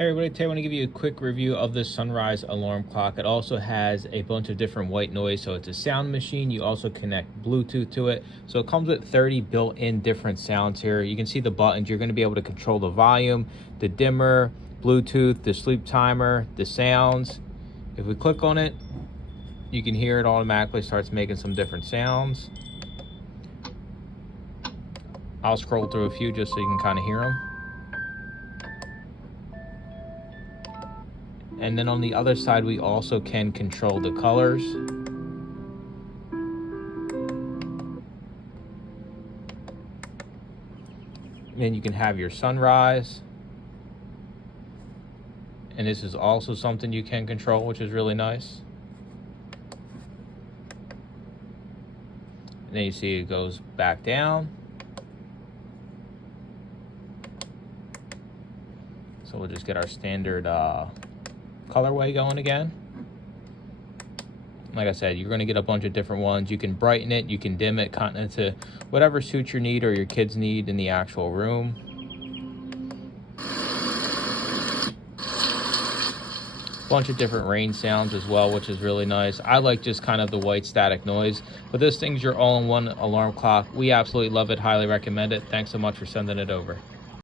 Hey everybody, today I want to give you a quick review of this sunrise alarm clock. It also has a bunch of different white noise, so it's a sound machine. You also connect Bluetooth to it. So it comes with 30 built-in different sounds here. You can see the buttons. You're going to be able to control the volume, the dimmer, Bluetooth, the sleep timer, the sounds. If we click on it, you can hear it automatically starts making some different sounds. I'll scroll through a few just so you can kind of hear them. And then on the other side, we also can control the colors. Then you can have your sunrise. And this is also something you can control, which is really nice. And then you see it goes back down. So we'll just get our standard colorway going again. Like I said, you're going to get a bunch of different ones. You can brighten it, you can dim it, kind of to whatever suits your need or your kids' need in the actual room. Bunch of different rain sounds as well, which is really nice. I like just kind of the white static noise, but this thing's your all-in-one alarm clock. We absolutely love it, highly recommend it. Thanks so much for sending it over.